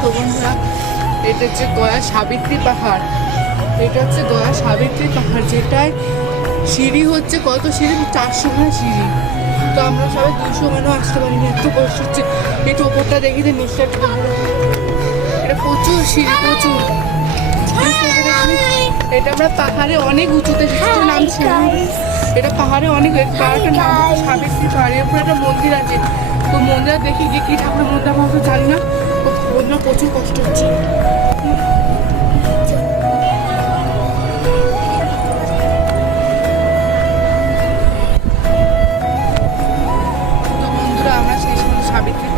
তো বন্ধুরা, এটা হচ্ছে গয়া সাবিত্রী পাহাড়। এটা হচ্ছে গয়া সাবিত্রী পাহাড়, যেটায় সিঁড়ি হচ্ছে কত সিঁড়ি, 400 খানা সিঁড়ি। তো আমরা সবাই 200 খানেও আসতে পারিনি, এত কষ্ট হচ্ছে। একটু ওপরটা দেখি যে নিচটা একটু দেখবো। এটা প্রচুর সিঁড়ি, প্রচুর। এটা আমরা পাহাড়ে অনেক উঁচুতে নামছি। এটা পাহাড়ে অনেক, পাহাড়টার নাম হচ্ছে সাবিত্রী পাহাড়। এর উপরে একটা মন্দির আছে। তো মন্দির দেখি গিয়ে কি ঠাকুরের মন্দির আমরা তো জানি না। বন্ধুরা প্রচুর কষ্ট হচ্ছে। তো বন্ধুরা আমরা সেই সময় সাবিত্রী